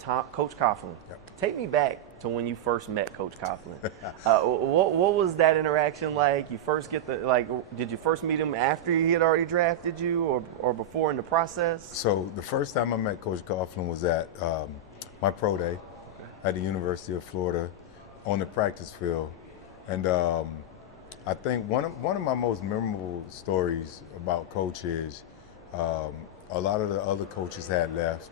Coach Coughlin. Yep. Take me back to when you first met Coach Coughlin. What was that interaction like? You first did you first meet him after he had already drafted you, or before in the process? So the first time I met Coach Coughlin was at my pro day at the University of Florida on the practice field, and I think one of my most memorable stories about Coach is a lot of the other coaches had left,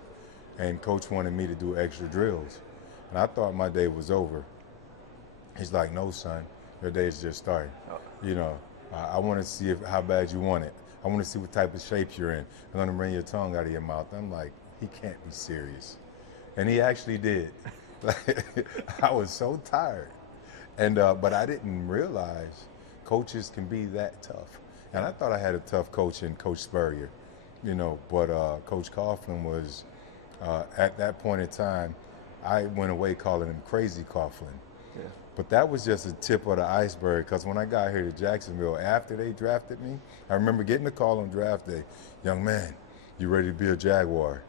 and Coach wanted me to do extra drills. And I thought my day was over. He's like, no, son, your day is just starting. You know, I want to see how bad you want it. I want to see what type of shape you're in. I'm going to bring your tongue out of your mouth. I'm like, he can't be serious. And he actually did. I was so tired. And but I didn't realize coaches can be that tough. And I thought I had a tough coach in Coach Spurrier, you know, but Coach Coughlin was, at that point in time, I went away calling him Crazy Coughlin. Yeah. But that was just a tip of the iceberg, because when I got here to Jacksonville, after they drafted me, I remember getting a call on draft day, young man, you ready to be a Jaguar?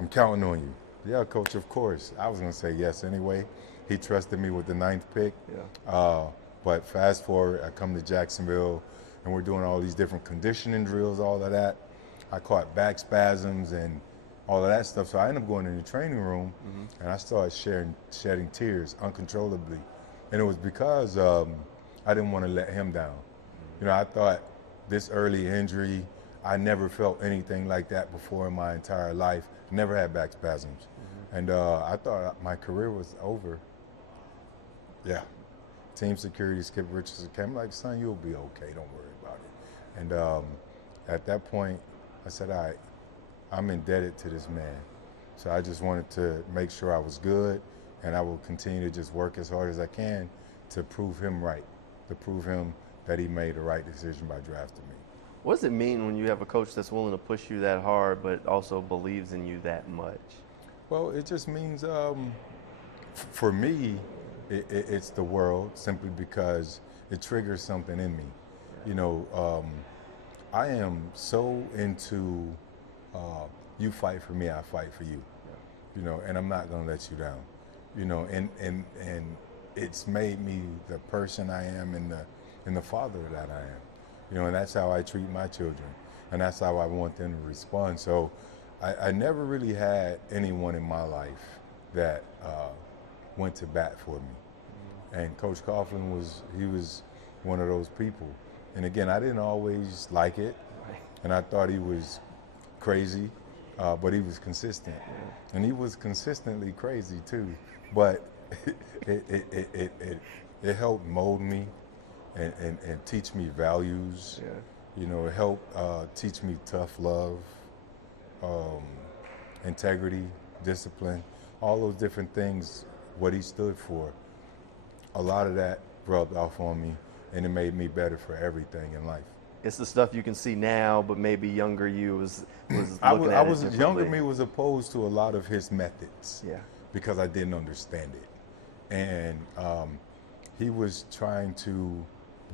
I'm counting on you. Yeah, coach, of course. I was going to say yes anyway. He trusted me with the 9th pick. Yeah. But fast forward, I come to Jacksonville, and we're doing all these different conditioning drills, all of that. I caught back spasms and all of that stuff. So I ended up going in the training room, and I started shedding tears uncontrollably. And it was because I didn't want to let him down. You know, I thought this early injury, I never felt anything like that before in my entire life. Never had back spasms. And I thought my career was over. Yeah. Team security, Skip Richardson came like, son, you'll be okay. Don't worry about it. And at that point, I said, all right, I'm indebted to this man. So I just wanted to make sure I was good, and I will continue to just work as hard as I can to prove him right, to prove him that he made the right decision by drafting me. What does it mean when you have a coach that's willing to push you that hard, but also believes in you that much? Well, it just means, for me, it's the world, simply because it triggers something in me. You know, I am so into you fight for me, I fight for you. You know, and I'm not gonna let you down. You know, and it's made me the person I am and the father that I am. You know, and that's how I treat my children, and that's how I want them to respond. So I never really had anyone in my life that went to bat for me. And Coach Coughlin was one of those people. And again, I didn't always like it, and I thought he was crazy, but he was consistent. And he was consistently crazy too, but it helped mold me and teach me values. Yeah. You know, it helped teach me tough love, integrity, discipline, all those different things, what he stood for. A lot of that rubbed off on me, and it made me better for everything in life. It's the stuff you can see now, but maybe younger you was looking I at was it younger differently. me was opposed to a lot of his methods. Yeah. Because I didn't understand it. And he was trying to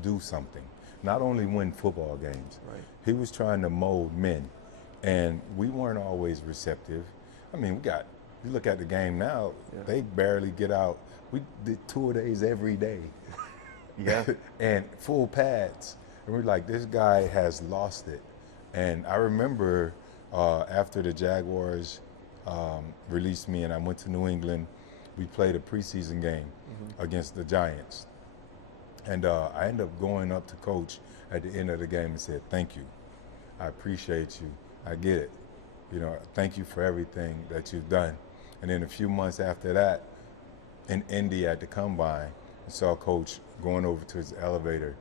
do something, not only win football games. Right. He was trying to mold men, and we weren't always receptive. I mean, you look at the game now, they barely get out. We did 2-a-days every day. Yeah. And full pads. And we're like, this guy has lost it. And I remember after the Jaguars released me and I went to New England, we played a preseason game against the Giants. And I ended up going up to Coach at the end of the game and said, thank you. I appreciate you. I get it. You know, thank you for everything that you've done. And then a few months after that, in Indy at the Combine, I saw Coach going over to his elevator.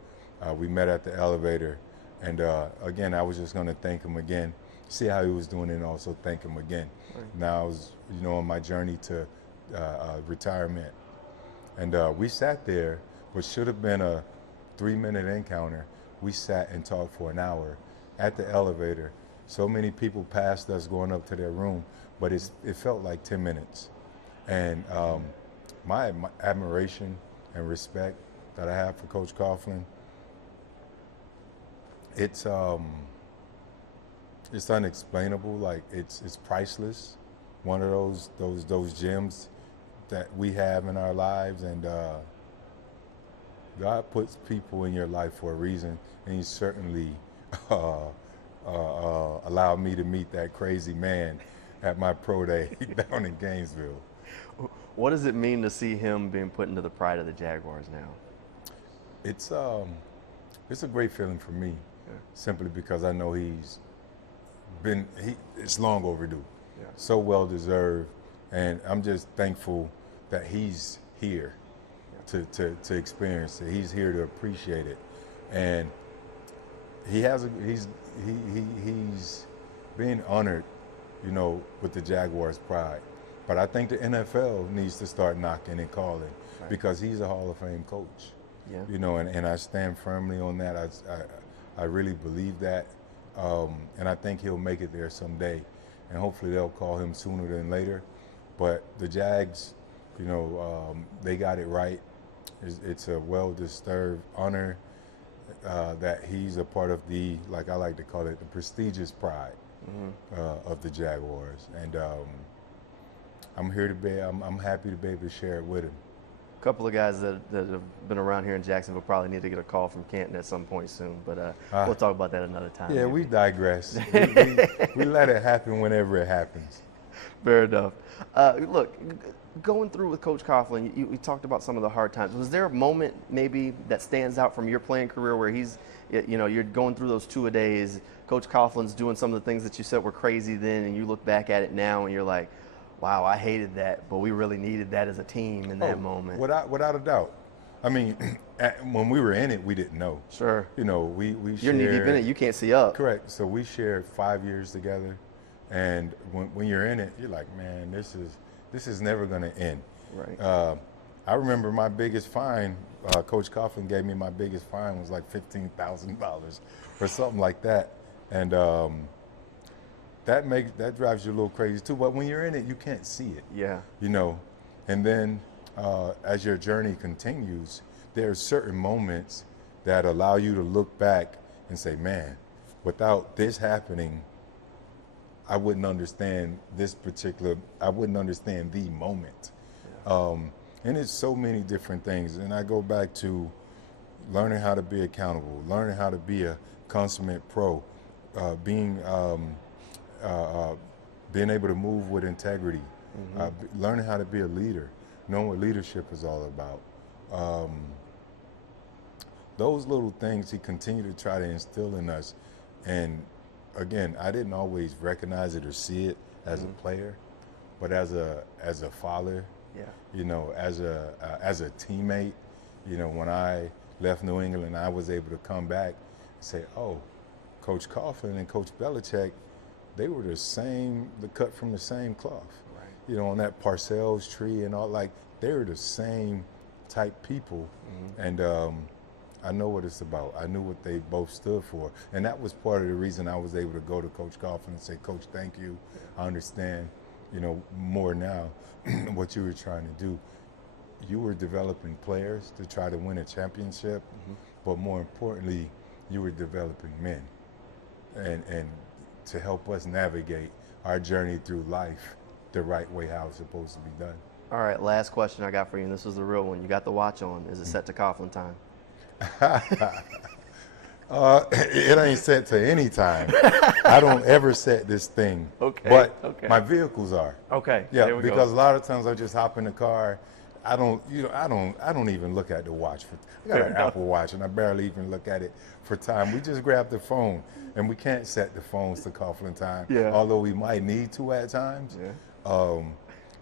We met at the elevator, and again, I was just going to thank him again, see how he was doing, and also thank him again. Right. Now I was, you know, on my journey to retirement, and we sat there, what should have been a 3-minute encounter. We sat and talked for an hour at the elevator. So many people passed us going up to their room, but it felt like 10 minutes. And my admiration and respect that I have for Coach Coughlin, it's unexplainable. Like it's priceless one of those gems that we have in our lives, and God puts people in your life for a reason, and He certainly allowed me to meet that crazy man at my pro day down in Gainesville. What does it mean to see him being put into the pride of the Jaguars now? It's a great feeling for me, simply because I know it's long overdue, so well deserved, and I'm just thankful that he's here to experience it. He's here to appreciate it, and he's being honored, with the Jaguars' pride. But I think the NFL needs to start knocking and calling, because he's a Hall of Fame coach. Yeah. And I stand firmly on that. I really believe that, and I think he'll make it there someday, and hopefully they'll call him sooner than later. But the Jags, they got it right. It's a well-deserved honor that he's a part of the, like I like to call it, the prestigious pride of the Jaguars, and I'm happy to be able to share it with him. A couple of guys that have been around here in Jacksonville probably need to get a call from Canton at some point soon, but we'll talk about that another time. Yeah, maybe. we digress. we let it happen whenever it happens. Fair enough. Look, going through with Coach Coughlin, you talked about some of the hard times. Was there a moment maybe that stands out from your playing career where you're going through those two-a-days, Coach Coughlin's doing some of the things that you said were crazy then, and you look back at it now and you're like, wow, I hated that, but we really needed that as a team in that moment. Without a doubt. I mean, when we were in it, we didn't know. Sure. We shared. You're knee deep in it, you can't see up. Correct. So we shared 5 years together, and when you're in it, you're like, man, this is never going to end. Right. I remember my biggest fine. Coach Coughlin gave me my biggest fine was like $15,000 or something like that, and that drives you a little crazy too. But when you're in it, you can't see it. Yeah. And then as your journey continues, there are certain moments that allow you to look back and say, man, without this happening, I wouldn't understand the moment. Yeah. And it's so many different things. And I go back to learning how to be accountable, learning how to be a consummate pro, being able to move with integrity, learning how to be a leader, knowing what leadership is all about. Those little things he continued to try to instill in us. And again, I didn't always recognize it or see it as a player, but as a father, as a teammate. When I left New England, I was able to come back and say, oh, Coach Coughlin and Coach Belichick, they were the cut from the same cloth. Right. On that Parcells tree and all, like, they were the same type people. And I know what it's about. I knew what they both stood for. And that was part of the reason I was able to go to Coach Coughlin and say, Coach, thank you. I understand, more now what you were trying to do. You were developing players to try to win a championship, but more importantly, you were developing men and to help us navigate our journey through life the right way, how it's supposed to be done. All right, last question I got for you, and this was the real one. You got the watch on. Is it set to Coughlin time? It ain't set to any time. I don't ever set this thing. Okay. But my vehicles are. Okay. Yeah, there we because go. a lot of times I just hop in the car. I don't even look at the watch. I got an Apple Watch, and I barely even look at it for time. We just grab the phone, and we can't set the phones to Coughlin time. Yeah. Although we might need to at times. Yeah.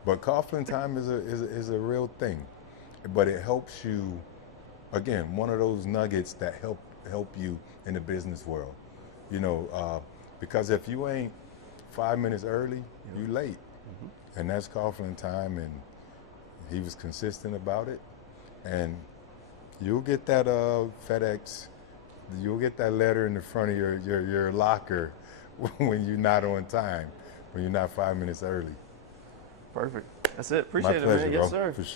But Coughlin time is a real thing, but it helps you. Again, one of those nuggets that help you in the business world, because if you ain't 5 minutes early, you late, and that's Coughlin time, and he was consistent about it, and you'll get that FedEx, you'll get that letter in the front of your locker when you're not on time, when you're not 5 minutes early. Perfect. That's it. Appreciate My pleasure, it, man. bro. Yes, sir. For sure.